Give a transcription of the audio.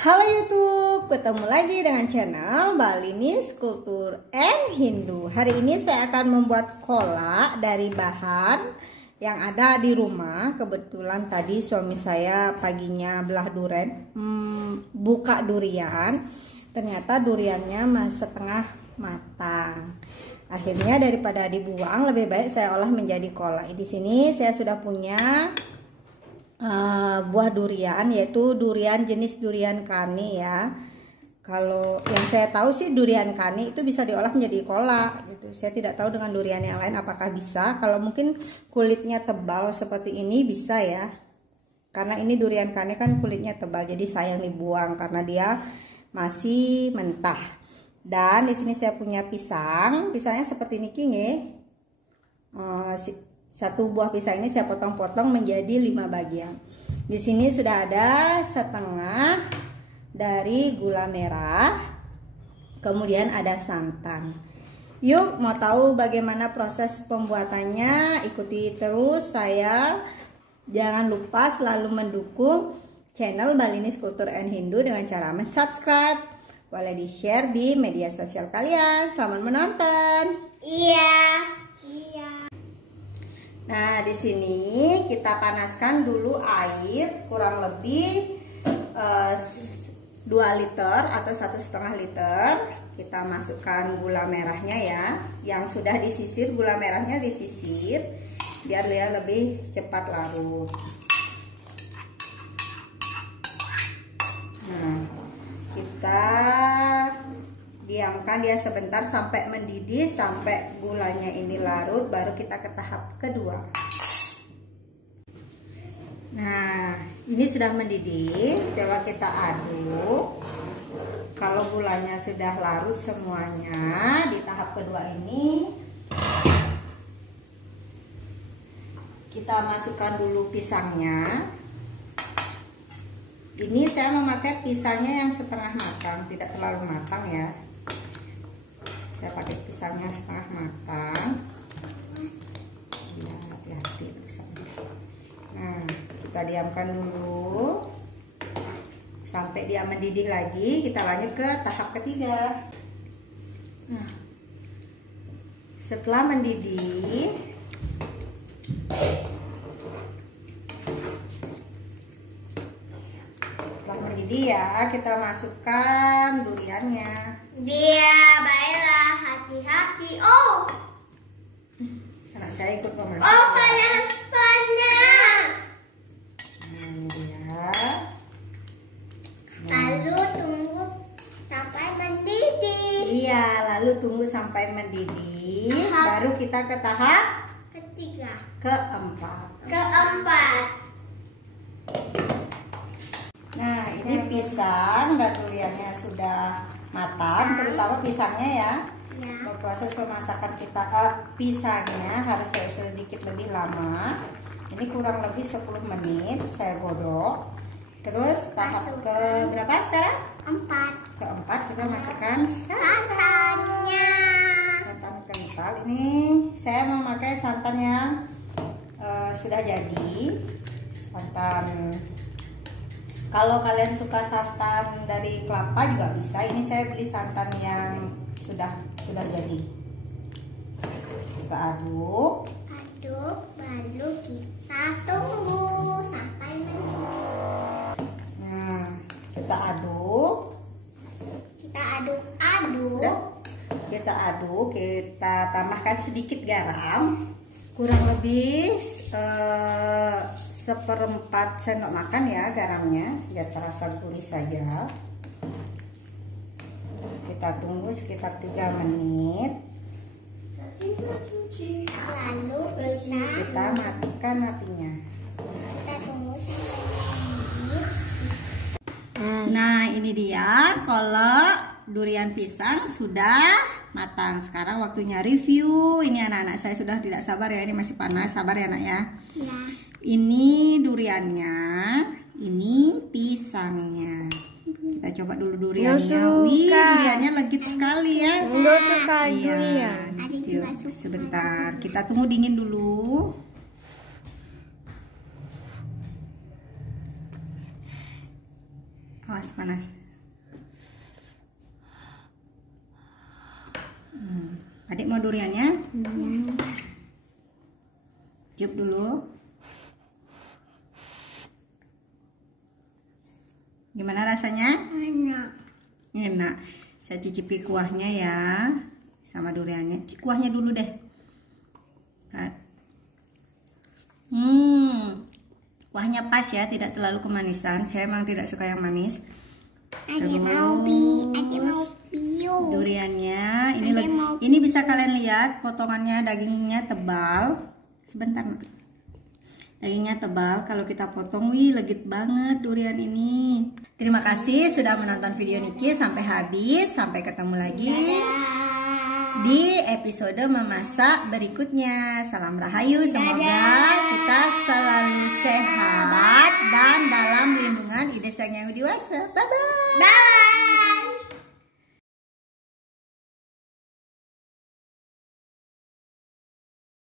Halo YouTube, ketemu lagi dengan channel Balinis Kultur and Hindu. Hari ini saya akan membuat kolak dari bahan yang ada di rumah. Kebetulan tadi suami saya paginya belah durian, buka durian. Ternyata duriannya masih setengah matang. Akhirnya daripada dibuang, lebih baik saya olah menjadi kolak. Di sini saya sudah punya buah durian, yaitu durian jenis durian kani ya. Kalau yang saya tahu sih durian kani itu bisa diolah menjadi kolak gitu. Saya tidak tahu dengan durian yang lain apakah bisa. Kalau mungkin kulitnya tebal seperti ini bisa ya. Karena ini durian kani kan kulitnya tebal, jadi sayang dibuang karena dia masih mentah. Dan di sini saya punya pisang. Pisangnya seperti ini king. Satu buah pisang ini saya potong-potong menjadi 5 bagian. Di sini sudah ada setengah dari gula merah, kemudian ada santan. Yuk, mau tahu bagaimana proses pembuatannya? Ikuti terus saya. Jangan lupa selalu mendukung channel Balinis Kultur and Hindu dengan cara subscribe, boleh di-share di media sosial kalian. Selamat menonton. Iya. Nah, di sini kita panaskan dulu air kurang lebih 2 liter atau 1,5 liter. Kita masukkan gula merahnya ya, yang sudah disisir, gula merahnya disisir biar dia lebih cepat larut. Nah, kita diamkan dia sebentar sampai mendidih, sampai gulanya ini larut, baru kita ke tahap kedua. Nah, ini sudah mendidih, coba kita aduk. Kalau gulanya sudah larut semuanya, di tahap kedua ini kita masukkan dulu pisangnya. Ini saya memakai pisangnya yang setengah matang, tidak terlalu matang ya. Saya pakai pisangnya setengah matang. Ya, hati-hati pisangnya. Nah, kita diamkan dulu sampai dia mendidih lagi. Kita lanjut ke tahap ketiga. Nah, setelah mendidih, ya kita masukkan duriannya. Dia baiklah, hati-hati. Oh, Anak saya ikut memasak. oh panas. Ya. Lalu tunggu sampai mendidih. Iya, lalu tunggu sampai mendidih. Baru kita ke tahap Ketiga. keempat. Nah, ini pisang dan duriannya sudah matang, terutama pisangnya ya. Proses pemasakan kita pisangnya harus sedikit lebih lama. Ini kurang lebih 10 menit saya godok. Terus tahap ke berapa sekarang? Keempat kita masukkan Santannya. santan kental. Ini saya memakai santan yang sudah jadi. Santan, kalau kalian suka santan dari kelapa juga bisa. Ini saya beli santan yang sudah jadi. Kita aduk. Baru kita tunggu sampai mendidih. Nah, kita aduk. Kita aduk. Kita aduk. Kita tambahkan sedikit garam. Kurang lebih 1/4 sendok makan ya garamnya, biar terasa gurih saja. Kita tunggu sekitar 3 menit. Lalu Kita matikan apinya. kita tunggu sampai mendidih. Nah, ini dia kolak durian pisang sudah matang. Sekarang waktunya review. Ini anak-anak saya sudah tidak sabar ya, ini masih panas. Sabar ya nak ya. Ya. Ini duriannya, ini pisangnya. Kita coba dulu duriannya. Wih, duriannya legit sekali ya. Nggak suka Iya, durian. yuk, sebentar. Kita tunggu dingin dulu. panas. Adik mau duriannya? Cium dulu. Gimana rasanya? Enak. Saya cicipi kuahnya ya, sama duriannya. Kuahnya dulu deh. Kuahnya pas ya, tidak terlalu kemanisan. Saya memang tidak suka yang manis. Adik mau piu. Duriannya ini bisa kalian lihat potongannya, dagingnya tebal. Sebentar, dagingnya tebal. Kalau kita potong, wih legit banget durian ini. Terima kasih sudah menonton video Niki sampai habis. Sampai ketemu lagi di episode memasak berikutnya. Salam Rahayu, semoga kita selalu sehat dan dalam lindungan Ide Sang Yang Dewasa. Bye bye.